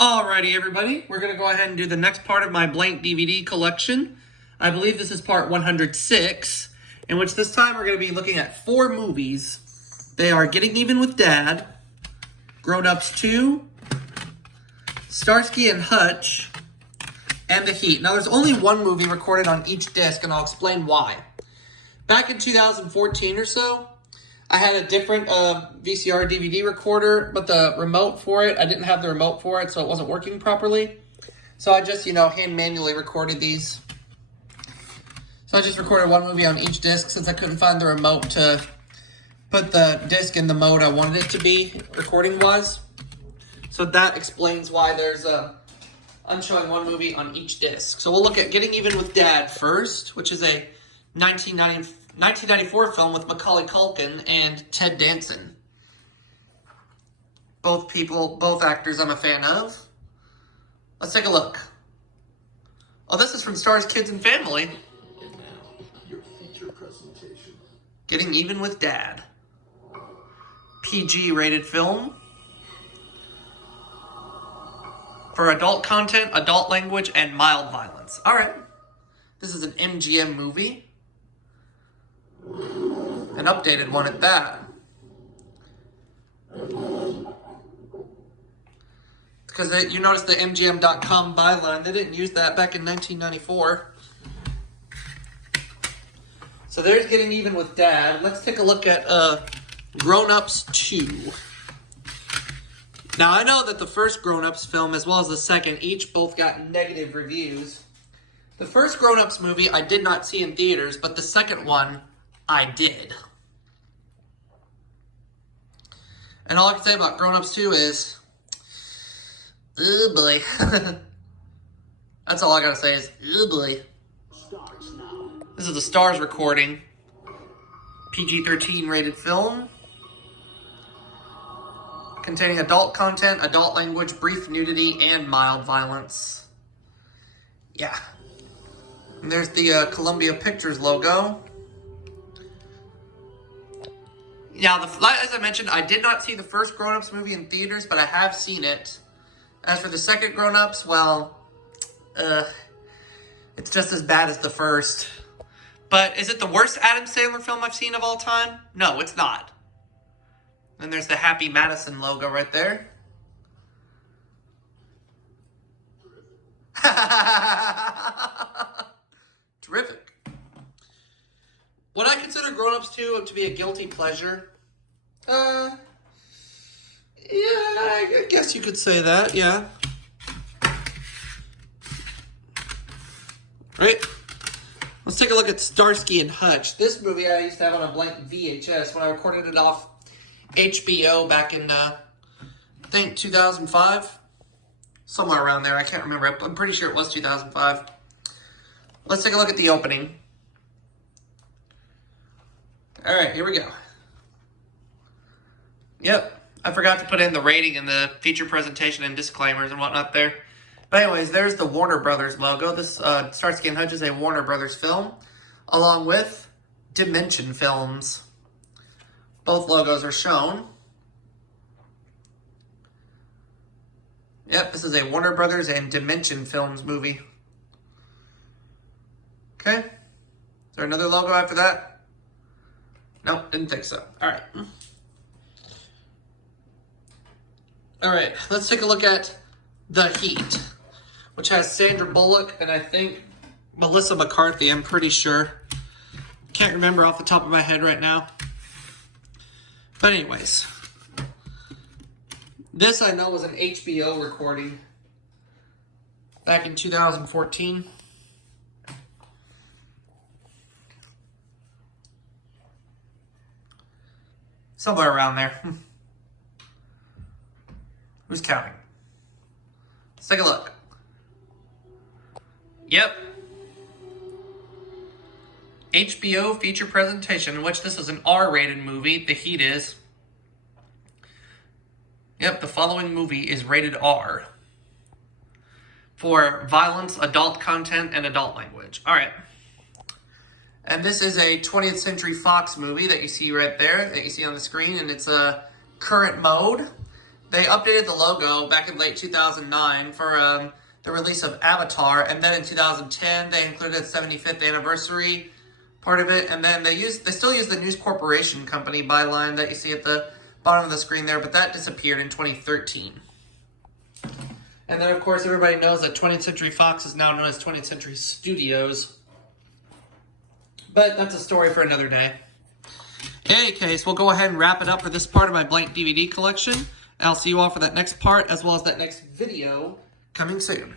Alrighty, everybody. We're going to go ahead and do the next part of my blank DVD collection. I believe this is part 106, in which this time we're going to be looking at 4 movies. They are Getting Even with Dad, Grown Ups 2, Starsky and Hutch, and The Heat. Now, there's only one movie recorded on each disc, and I'll explain why. Back in 2014 or so, I had a different VCR DVD recorder, but the remote for it, I didn't have the remote for it, so it wasn't working properly. So I just, hand manually recorded these. So I just recorded one movie on each disc since I couldn't find the remote to put the disc in the mode I wanted it to be, recording-wise. So that explains why I'm showing one movie on each disc. So we'll look at Getting Even with Dad first, which is a 1994 film with Macaulay Culkin and Ted Danson. Both actors I'm a fan of. Let's take a look. Oh, this is from Stars, Kids, and Family. And now, your feature presentation. Getting Even with Dad. PG rated film. For adult content, adult language, and mild violence. Alright. This is an MGM movie. An updated one at that. Because you notice the MGM.com byline, they didn't use that back in 1994. So there's Getting Even with Dad. Let's take a look at Grown Ups 2. Now, I know that the first Grown Ups film, as well as the second, both got negative reviews. The first Grown Ups movie I did not see in theaters, but the second one I did. And all I can say about Grown Ups 2 is, oh boy. That's all I gotta say is, oh boy. This is the Stars recording. PG-13 rated film. Containing adult content, adult language, brief nudity, and mild violence. Yeah. And there's the Columbia Pictures logo. Now, as I mentioned, I did not see the first Grown Ups movie in theaters, but I have seen it. As for the second Grown Ups, well, it's just as bad as the first. But is it the worst Adam Sandler film I've seen of all time? No, it's not. And there's the Happy Madison logo right there. Terrific. Would I consider Grown Ups 2 to be a guilty pleasure? Yeah, I guess you could say that, yeah. Right? Let's take a look at Starsky and Hutch. This movie I used to have on a blank VHS when I recorded it off HBO back in, I think, 2005. Somewhere around there, I can't remember. I'm pretty sure it was 2005. Let's take a look at the opening. Alright, here we go. Yep, I forgot to put in the rating and the feature presentation and disclaimers and whatnot there. But anyways, there's the Warner Brothers logo. This Starsky and Hutch is a Warner Brothers film, along with Dimension Films. Both logos are shown. Yep, this is a Warner Brothers and Dimension Films movie. Okay. Is there another logo after that? Nope, didn't think so. Alright. Alright, let's take a look at The Heat, which has Sandra Bullock and I think Melissa McCarthy, I'm pretty sure. Can't remember off the top of my head right now. But anyways, this I know was an HBO recording back in 2014. Somewhere around there. Who's counting? Let's take a look. Yep. HBO feature presentation, in which this is an R-rated movie. The Heat is. Yep, the following movie is rated R. For violence, adult content, and adult language. Alright. And this is a 20th Century Fox movie that you see right there, that you see on the screen, and it's a current mode. they updated the logo back in late 2009 for the release of Avatar, and then in 2010 they included the 75th anniversary part of it, and then they still use the News Corporation Company byline that you see at the bottom of the screen there, but that disappeared in 2013. And then, of course, everybody knows that 20th Century Fox is now known as 20th Century Studios. But that's a story for another day. In any case, we'll go ahead and wrap it up for this part of my blank DVD collection. I'll see you all for that next part, as well as that next video coming soon.